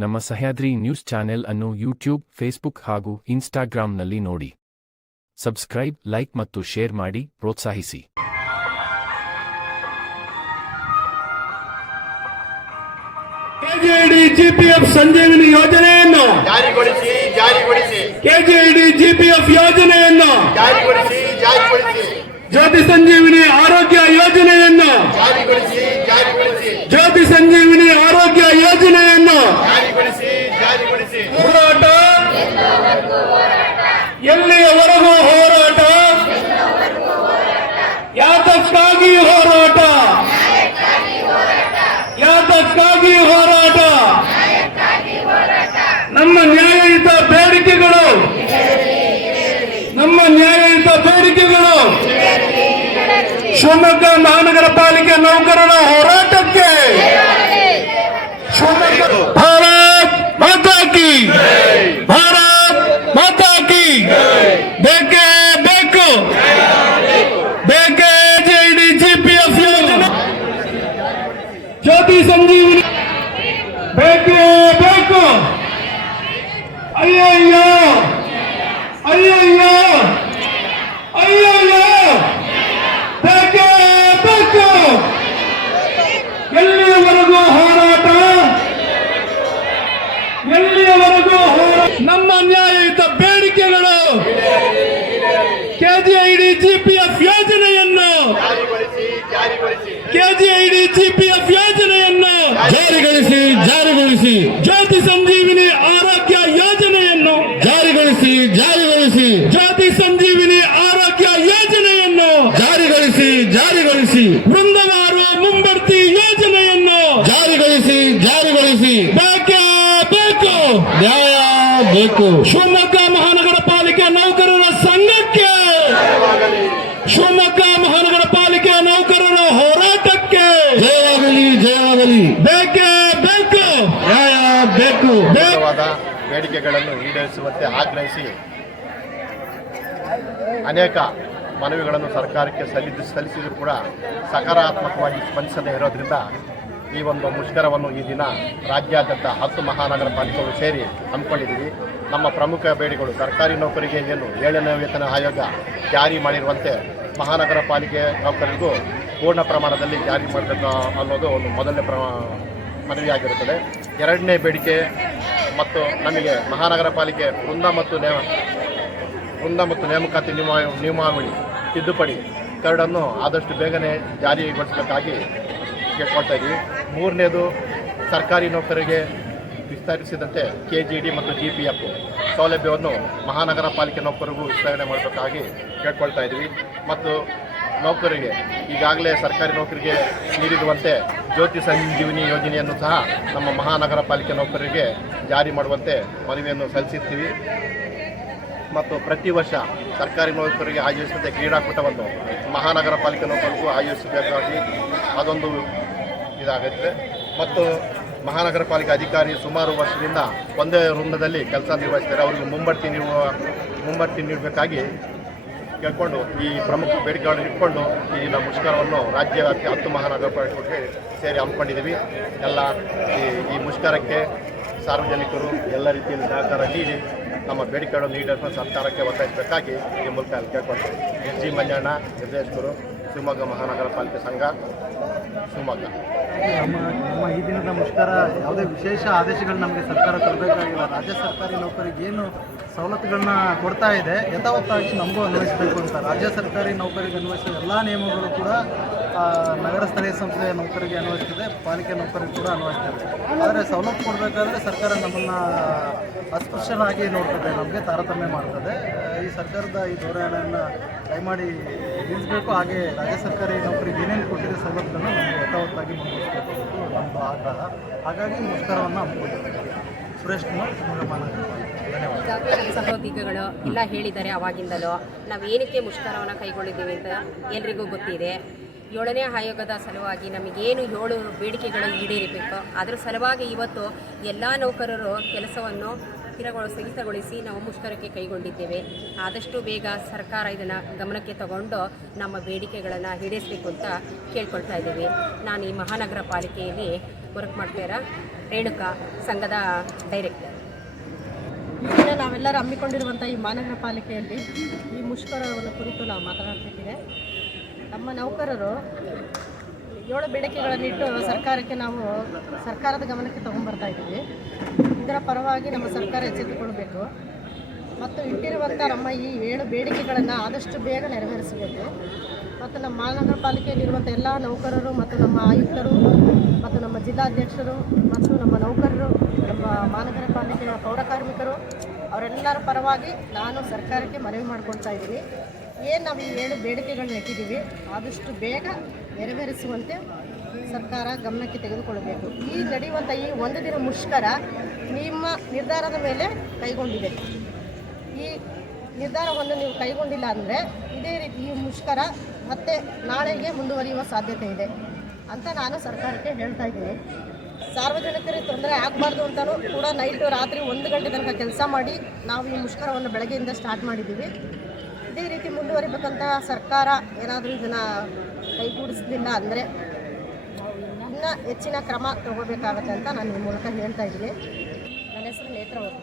ನಮ್ಮ Sahyadri news channel ಅನ್ನು YouTube Facebook ಹಾಗೂ ಇನ್ಸ್ಟಾಗ್ರಾಂನಲ್ಲಿ ನೋಡಿ. ಸಬ್ಸ್ಕ್ರೈಬ್ ಲೈಕ್ ಮತ್ತು ಶೇರ್ ಮಾಡಿ ಪ್ರೋತ್ಸಾಹಿಸಿ. ಕೆಜೆಡಿ ಜಿಪಿಎಫ್ ಸಂಜೀವಿನಿ ಯೋಜನೆಯನ್ನು ಜಾರಿಗೊಳಿಸಿ ಜಾರಿಗೊಳಿಸಿ. ಕೆಜೆಡಿ ಜಿಪಿಎಫ್ ಯೋಜನೆಯನ್ನು ಜಾರಿಗೊಳಿಸಿ ಜಾರಿಗೊಳಿಸಿ. ಜ್ಯೋತಿ ಸಂಜೀವಿನಿ ಆರೋಗ್ಯ ಯೋಜನೆಯನ್ನು ಜಾರಿಗೊಳಿಸಿ ಜಾರಿಗೊಳಿಸಿ. ಜ್ಯೋತಿ ಸಂಜೀವಿನಿ ಆರೋಗ್ಯ ಯೋಜನೆಯನ್ನು ಜಾರಿಗೊಳಿಸಿ ಜಾರಿಗೊಳಿಸಿ. ಹೋರಾಟ. ಎಲ್ಲಿಯವರೆಗೂ ಹೋರಾಟ ಯಾತಕ್ಕಾಗಿ ಹೋರಾಟ ಯಾತಕ್ಕಾಗಿ ಹೋರಾಟ ನಮ್ಮ ನ್ಯಾಯಯುತ ಬೇಡಿಕೆಗಳು ನಮ್ಮ ನ್ಯಾಯಯುತ ಬೇಡಿಕೆಗಳು ಶಿವಮೊಗ್ಗ ಮಹಾನಗರ ಪಾಲಿಕೆ ನೌಕರರ ಹೋರಾಟಕ್ಕೆ ಶಿವಮೊಗ್ಗ ಭಾರತ್ ಮಾತಾ ಕಿ ಭಾರತ್ ಮಾತಾ ಕಿ ಬೇಕೇ ಬೇಕು ಬೇಕೇ ಜೆಡಿ ಜಿಪಿಎಫ್ ಯೋಜನೆ ಜ್ಯೋತಿ ಸಂಜೀವಿನಿ ಬೇಕೇ ಬೇಕು ಅಯ್ಯಯ್ಯೋ ಅಯ್ಯಯ್ಯೋ ಅಯ್ಯಯ್ಯೋ ಬೇಕೇ ಬೇಕು ಎಲ್ಲಿಯವರೆಗೂ ಹೋರಾಟ ಎಲ್ಲಿಯವರೆಗೂ ಹೋರಾಟ ನಮ್ಮ ನ್ಯಾಯಯುತ ಬೇಡಿಕೆಗಳು ಕೆಜಿಐಡಿ ಜಿಪಿಎಫ್ ಯೋಜನೆಯನ್ನು ಜಾರಿಗೊಳಿಸಿ ಜಾರಿಗೊಳಿಸಿ. ಕೆಜಿಐಡಿ ಜಿಪಿಎಫ್ ಯೋಜನೆಯನ್ನು ಜಾರಿಗೊಳಿಸಿ ಜಾರಿಗೊಳಿಸಿ. ಜ್ಯೋತಿ ಸಂಜೀವಿನಿ ಆರೋಗ್ಯ ಯೋಜನೆಯನ್ನು ಜಾರಿಗೊಳಿಸಿ ಜಾರಿಗೊಳಿಸಿ. ಜ್ಯೋತಿ ಸಂಜೀವಿನಿ ಆರೋಗ್ಯ ಯೋಜನೆಯನ್ನು ಜಾರಿಗೊಳಿಸಿ ಜಾರಿಗೊಳಿಸಿ. ವೃಂದವಾರು ಮುಂಬರ್ತಿ ಯೋಜನೆಯನ್ನು ಜಾರಿಗೊಳಿಸಿ ಜಾರಿಗೊಳಿಸಿ. ಬಾಕ್ಯ ಬೇಕು. ನ್ಯಾಯ ಬೇಕು. ಶಿವಮೊಗ್ಗ ಮಹಾನಗರ ಪಾಲಿಕೆ ನೌಕರರ ಸಂಘಕ್ಕೆ ಶಿವಮೊಗ್ಗ ಮಹಾನಗರ ಪಾಲಿಕೆ ನೌಕರರ ಹೋರಾಟಕ್ಕೆ ಜಯವಾಗಲಿ ಜಯವಾಗಲಿ. ಬೇಕೇ ಬೇಕು. ನ್ಯಾಯ ಬೇಕು. ಬೇಡಿಕೆಗಳನ್ನು ಈಡೇರಿಸುವಂತೆ ಆಗ್ರಹಿಸಿ ಅನೇಕ ಮನವಿಗಳನ್ನು ಸರ್ಕಾರಕ್ಕೆ ಸಲ್ಲಿಸಿ ಸಲ್ಲಿಸಿದರೂ ಕೂಡ ಸಕಾರಾತ್ಮಕವಾಗಿ ಸ್ಪಂದಿಸದೇ ಇರೋದ್ರಿಂದ ಈ ಒಂದು ಮುಷ್ಕರವನ್ನು ಈ ದಿನ ರಾಜ್ಯಾದ್ಯಂತ ಹತ್ತು ಮಹಾನಗರ ಪಾಲಿಕೆಗಳು ಸೇರಿ ಹಮ್ಮಿಕೊಂಡಿದ್ದೀವಿ. ನಮ್ಮ ಪ್ರಮುಖ ಬೇಡಿಕೆಗಳು ಸರ್ಕಾರಿ ನೌಕರಿಗೆ ಏನು ಏಳನೇ ವೇತನ ಆಯೋಗ ಜಾರಿ ಮಾಡಿರುವಂತೆ ಮಹಾನಗರ ಪಾಲಿಕೆ ನೌಕರರಿಗೂ ಪೂರ್ಣ ಪ್ರಮಾಣದಲ್ಲಿ ಜಾರಿ ಮಾಡಬೇಕು ಅನ್ನೋದು ಒಂದು ಮೊದಲನೇ ಪ್ರ ಮನವಿಯಾಗಿರುತ್ತದೆ. ಎರಡನೇ ಬೇಡಿಕೆ ಮತ್ತು ನಮಗೆ ಮಹಾನಗರ ಪಾಲಿಕೆ ವೃಂದ ಮತ್ತು ನೇಮ ವೃಂದ ಮತ್ತು ನೇಮಕಾತಿ ನಿಯಮ ನಿಯಮಾವಳಿ ತಿದ್ದುಪಡಿ ಕರಡನ್ನು ಆದಷ್ಟು ಬೇಗನೆ ಜಾರಿಗೊಳಿಸಬೇಕಾಗಿ ಕೇಳ್ಕೊಳ್ತಾ ಇದ್ದೀವಿ ಮೂರನೇದು ಸರ್ಕಾರಿ ನೌಕರರಿಗೆ ವಿಸ್ತರಿಸಿದಂತೆ ಕೆ ಜಿ ಡಿ ಮತ್ತು ಜಿ ಪಿ ಎಫ್ ಸೌಲಭ್ಯವನ್ನು ಮಹಾನಗರ ಪಾಲಿಕೆ ನೌಕರಿಗೂ ವಿಸ್ತರಣೆ ಮಾಡಬೇಕಾಗಿ ಕೇಳ್ಕೊಳ್ತಾ ಇದ್ದೀವಿ ಮತ್ತು ನೌಕರಿಗೆ, ಈಗಾಗಲೇ ಸರ್ಕಾರಿ ನೌಕರಿಗೆ ನೀಡಿರುವಂತೆ ಜ್ಯೋತಿ ಸಂಜೀವಿನಿ ಯೋಜನೆಯನ್ನು ಸಹ ನಮ್ಮ ಮಹಾನಗರ ಪಾಲಿಕೆ ನೌಕರರಿಗೆ ಜಾರಿ ಮಾಡುವಂತೆ ಮನವಿಯನ್ನು ಸಲ್ಲಿಸಿರ್ತೀವಿ. ಮತ್ತು ಪ್ರತಿ ವರ್ಷ ಸರ್ಕಾರಿ ನೌಕರರಿಗೆ ಆಯೋಜಿಸಿದ ಕ್ರೀಡಾಕೂಟವನ್ನು ಮಹಾನಗರ ಪಾಲಿಕೆ ನೌಕರಿಗೂ ಆಯೋಜಿಸಬೇಕಾಗಿ ಅದೊಂದು ಇದಾಗುತ್ತೆ ಮತ್ತು ಮಹಾನಗರ ಪಾಲಿಕೆ ಅಧಿಕಾರಿ ಸುಮಾರು ವರ್ಷದಿಂದ ಒಂದೇ ವೃಂದದಲ್ಲಿ ಕೆಲಸ ನಿರ್ವಹಿಸ್ತಾರೆ ಅವರಿಗೆ ಮುಂಬಡ್ತಿ ನೀಡುವ ಮುಂಬಡ್ತಿ ನೀಡಬೇಕಾಗಿ ಕೇಳಿಕೊಂಡು ಈ ಪ್ರಮುಖ ಬೇಡಿಕೆಗಳನ್ನು ಇಟ್ಕೊಂಡು ಈ ನಮ್ಮ ಮುಷ್ಕರವನ್ನು ರಾಜ್ಯ ವ್ಯಾಪ್ತಿ ಹತ್ತು ಮಹಾನಗರ ಪಾಲಿಕೆ ಸೇರಿ ಹಮ್ಮಿಕೊಂಡಿದ್ದೀವಿ. ಎಲ್ಲ ಈ ಈ ಮುಷ್ಕರಕ್ಕೆ ಸಾರ್ವಜನಿಕರು ಎಲ್ಲ ರೀತಿಯಲ್ಲಿ ಸಹಕಾರ ನೀಡಿ ನಮ್ಮ ಬೇಡಿಕೆಗಳನ್ನು ಈಡೇರಿಸಲು ಸರ್ಕಾರಕ್ಕೆ ಒತ್ತಾಯಿಸಬೇಕಾಗಿ ಈ ಮೂಲಕ ಕೇಳ್ಕೊಳ್ತೀವಿ ಎಸ್ ಜಿ ಮಂಜಣ್ಣ ನಿರ್ದೇಶಕರು, ಶಿವಮೊಗ್ಗ ಮಹಾನಗರ ಪಾಲಿಕೆ ಸಂಘ ಶಿವಮೊಗ್ಗ ನಮ್ಮ ಈ ದಿನದ ಮುಷ್ಕರ ಯಾವುದೇ ವಿಶೇಷ ಆದೇಶಗಳು ನಮಗೆ ಸರ್ಕಾರ ತರಬೇಕಾಗಿಲ್ಲ ರಾಜ್ಯ ಸರ್ಕಾರಿ ನೌಕರಿಗೆ ಏನು ಸವಲತ್ತುಗಳನ್ನ ಕೊಡ್ತಾ ಇದೆ, ಯಥಾವತ್ತಾಗಿ ನಮಗೂ ಅನ್ವಯಿಸಬೇಕು ಅಂತ. ರಾಜ್ಯ ಸರ್ಕಾರಿ ನೌಕರಿಗೆ ಅನ್ವಯಿಸುವ ಎಲ್ಲ ನಿಯಮಗಳು ಕೂಡ ನಗರ ಸ್ಥಳೀಯ ಸಂಸ್ಥೆಯ ನೌಕರಿಗೆ ಅನ್ವಯಿಸ್ತದೆ ಪಾಲಿಕೆ ನೌಕರಿಗೆ ಕೂಡ ಅನ್ವಯಿಸ್ತದೆ ಆದರೆ ಸವಲತ್ತು ಕೊಡಬೇಕಾದ್ರೆ ಸರ್ಕಾರ ನಮ್ಮನ್ನು ಅಸ್ಪೃಶ್ಯನಾಗಿ ನೋಡ್ತದೆ, ನಮಗೆ ತಾರತಮ್ಯ ಮಾಡ್ತದೆ. ಈ ಸರ್ಕಾರದ ಈ ಧೋರಣೆಯನ್ನು ದಯಮಾಡಿ ನಿಲ್ಲಿಸಬೇಕು. ಹಾಗೆ ರಾಜ್ಯ ಸರ್ಕಾರಿ ನೌಕರಿಗೆ ಏನೇನು ಕೊಟ್ಟಿದೆ ಸವಲತ್ತನ್ನು ನಮಗೆ ಯಥಾವತ್ತಾಗಿ ಮುಂದುವರಿಸಬೇಕು ನಮ್ಮ ಆಗ್ರಹ. ಹಾಗಾಗಿ ಮುಷ್ಕರವನ್ನು ಹಮ್ಮಿಕೊಂಡಿದ್ದೇವೆ. ಸುರೇಶ್ ಕುಮಾರ್ ಮೂಲಮಾನ ಸಹೋದ್ಯೋಗಿಗಳು ಎಲ್ಲ ಹೇಳಿದ್ದಾರೆ ಅವಾಗಿಂದಲೂ. ನಾವು ಏನಕ್ಕೆ ಮುಷ್ಕರವನ್ನು ಕೈಗೊಂಡಿದ್ದೀವಿ ಅಂತ ಎಲ್ರಿಗೂ ಗೊತ್ತಿದೆ. ಏಳನೇ ಆಯೋಗದ ಸಲುವಾಗಿ ನಮಗೇನು ಏಳು ಬೇಡಿಕೆಗಳು ಈಡೇರಬೇಕು? ಅದರ ಸಲುವಾಗಿ ಇವತ್ತು ಎಲ್ಲ ನೌಕರರು ಕೆಲಸವನ್ನು ಸ್ಥಿರಗೊಳ, ಸ್ಥಗಿತಗೊಳಿಸಿ ನಾವು ಮುಷ್ಕರಕ್ಕೆ ಕೈಗೊಂಡಿದ್ದೇವೆ. ಆದಷ್ಟು ಬೇಗ ಸರ್ಕಾರ ಇದನ್ನು ಗಮನಕ್ಕೆ ತಗೊಂಡು ನಮ್ಮ ಬೇಡಿಕೆಗಳನ್ನು ಈಡೇರಿಸಬೇಕು ಅಂತ ಕೇಳ್ಕೊಳ್ತಾ ಇದ್ದೀವಿ. ನಾನು ಈ ಮಹಾನಗರ ಪಾಲಿಕೆಯಲ್ಲಿ ವರ್ಕ್ ಮಾಡ್ತಾಯಿರೋ ರೇಣುಕಾ ಸಂಘದ ಡೈರೆಕ್ಟರ್ ನಾವೆಲ್ಲರೂ ಹಮ್ಮಿಕೊಂಡಿರುವಂಥ ಈ ಮಹಾನಗರ ಪಾಲಿಕೆಯಲ್ಲಿ ಈ ಮುಷ್ಕರವನ್ನು ಕುರಿತು ನಾವು ಮಾತನಾಡ್ತಿದ್ದೇವೆ. ನಮ್ಮ ನೌಕರರು ಏಳು ಬೇಡಿಕೆಗಳನ್ನಿಟ್ಟು ಸರ್ಕಾರಕ್ಕೆ ನಾವು ಸರ್ಕಾರದ ಗಮನಕ್ಕೆ ತಗೊಂಡ್ಬರ್ತಾ ಇದ್ದೀವಿ. ಇದರ ಪರವಾಗಿ ನಮ್ಮ ಸರ್ಕಾರ ಎಚ್ಚೆತ್ತುಕೊಳ್ಬೇಕು. ಮತ್ತು ಇಟ್ಟಿರುವಂಥ ನಮ್ಮ ಈ ಏಳು ಬೇಡಿಕೆಗಳನ್ನು ಆದಷ್ಟು ಬೇಗ ನೆರವೇರಿಸಬೇಕು. ಮತ್ತು ನಮ್ಮ ಮಹಾನಗರ ಪಾಲಿಕೆಯಲ್ಲಿರುವಂಥ ಎಲ್ಲ ನೌಕರರು ಮತ್ತು ನಮ್ಮ ಆಯುಕ್ತರು ಮತ್ತು ನಮ್ಮ ಜಿಲ್ಲಾಧ್ಯಕ್ಷರು ಮತ್ತು ನಮ್ಮ ನೌಕರರು, ನಮ್ಮ ಮಹಾನಗರ ಪಾಲಿಕೆಯ ಪೌರ ಕಾರ್ಮಿಕರು, ಅವರೆಲ್ಲರ ಪರವಾಗಿ ನಾನು ಸರ್ಕಾರಕ್ಕೆ ಮನವಿ ಮಾಡ್ಕೊಳ್ತಾ ಇದ್ದೀನಿ. ಏನು ನಾವು ಏಳು ಬೇಡಿಕೆಗಳನ್ನ ಇಟ್ಟಿದ್ದೀವಿ, ಆದಷ್ಟು ಬೇಗ ನೆರವೇರಿಸುವಂತೆ ಸರ್ಕಾರ ಗಮನಕ್ಕೆ ತೆಗೆದುಕೊಳ್ಳಬೇಕು. ಈ ನಡೆಯುವಂಥ ಈ ಒಂದು ದಿನ ಮುಷ್ಕರ ನಿಮ್ಮ ನಿರ್ಧಾರದ ಮೇಲೆ ಕೈಗೊಂಡಿದೆ. ಈ ನಿರ್ಧಾರವನ್ನು ನೀವು ಕೈಗೊಂಡಿಲ್ಲ ಅಂದರೆ ಇದೇ ರೀತಿ ಈ ಮುಷ್ಕರ ಮತ್ತೆ ನಾಳೆಗೆ ಮುಂದುವರಿಯುವ ಸಾಧ್ಯತೆ ಇದೆ ಅಂತ ನಾನು ಸರ್ಕಾರಕ್ಕೆ ಹೇಳ್ತಾ ಇದ್ದೀನಿ. ಸಾರ್ವಜನಿಕರಿಗೆ ತೊಂದರೆ ಆಗಬಾರ್ದು ಅಂತಲೂ ಕೂಡ ನೈಟು ರಾತ್ರಿ ಒಂದು ಗಂಟೆ ತನಕ ಕೆಲಸ ಮಾಡಿ ನಾವು ಈ ಮುಷ್ಕರವನ್ನು ಬೆಳಗ್ಗೆಯಿಂದ ಸ್ಟಾರ್ಟ್ ಮಾಡಿದ್ದೀವಿ. ಇದೇ ರೀತಿ ಮುಂದುವರಿಬೇಕಂತ ಸರ್ಕಾರ ಏನಾದರೂ ಇದನ್ನು ಕೈಗೂಡಿಸಲಿಲ್ಲ ಅಂದರೆ ಇನ್ನೂ ಹೆಚ್ಚಿನ ಕ್ರಮ ತಗೋಬೇಕಾಗತ್ತೆ ಅಂತ ನಾನು ಈ ಮೂಲಕ ಹೇಳ್ತಾ ಇದ್ದೀನಿ. ನನ್ನ ಹೆಸರು ನೇತ್ರಾವತಿ